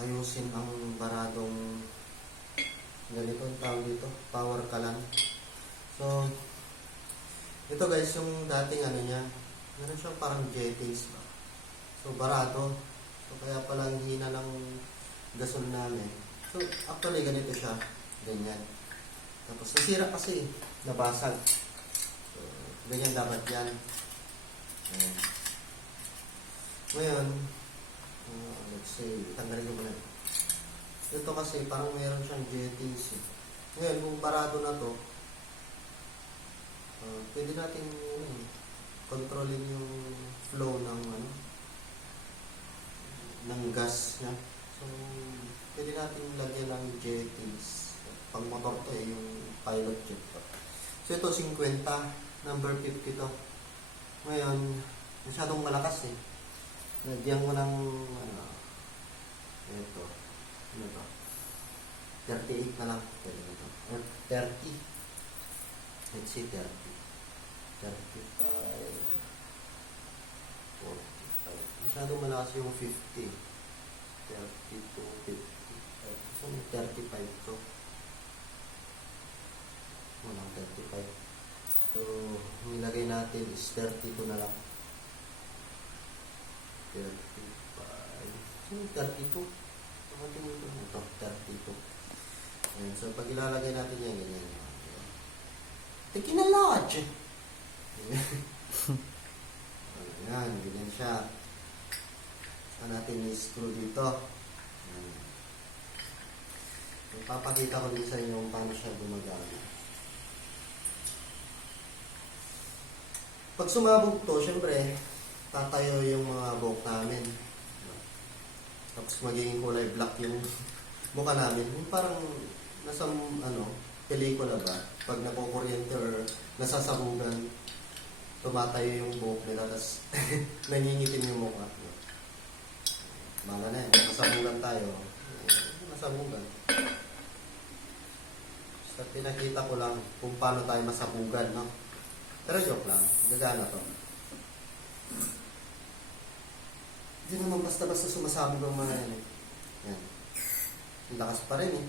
ayusin ang baradong ganito tawag dito, power kalan. So, ito guys, yung dating ano niya, meron siyang parang jettings ba. So, barado. So, kaya pala ang hina ng gasol namin. So, actually, ganito siya. Ganyan. Tapos, nasira kasi. Nabasag. So, ganyan dapat yan. Ayan. Ngayon, uh, say, tanggalin ko muna. Ito kasi, parang meron siyang jettings. Eh. Ngayon, kung barado na to, uh, pwede natin ano, kontrolin yung flow ng ano, ng gas niya. So, pwede natin lagyan ng jettings. Pang motor to eh, yung pilot jet to. So, ito 50, number 50 to. Ngayon, masyadong malakas eh. Lagyan ko ng, ano, ito, ano to, 38 na lang. Pwede na to. Or 30. Let's say 30. 35. 45. Masyadong malakas yung 50. 32, 50. So, may 35 to. Walang 35. So, nilagay natin is 32 na lang. 35. So, 32. Ito, 32. Ayan, so, pag ilalagay natin yan, ganyan yan. Taking a lodge. Ayan, ganyan siya. Saan natin i-screw dito? Ayan. Ko din sa inyo kung paano siya gumagana. Pag sumabog to, syempre, tatayo yung mga buhok namin. Tapos magiging kulay black yung mukha namin. Yung parang nasa ano, pelikula ba? Pag nakukuryente or nasasabugan, tumatayo yung buhok nila, tapos nangingitim yung mukha. Mga na yan, nasabugan tayo. Nasabugan. Basta pinakita ko lang kung paano tayo masabugan, no? Pero joke lang, gagana to. Hindi naman basta-basta sumasabog ang mga yan. Yan. Ang lakas pa rin eh.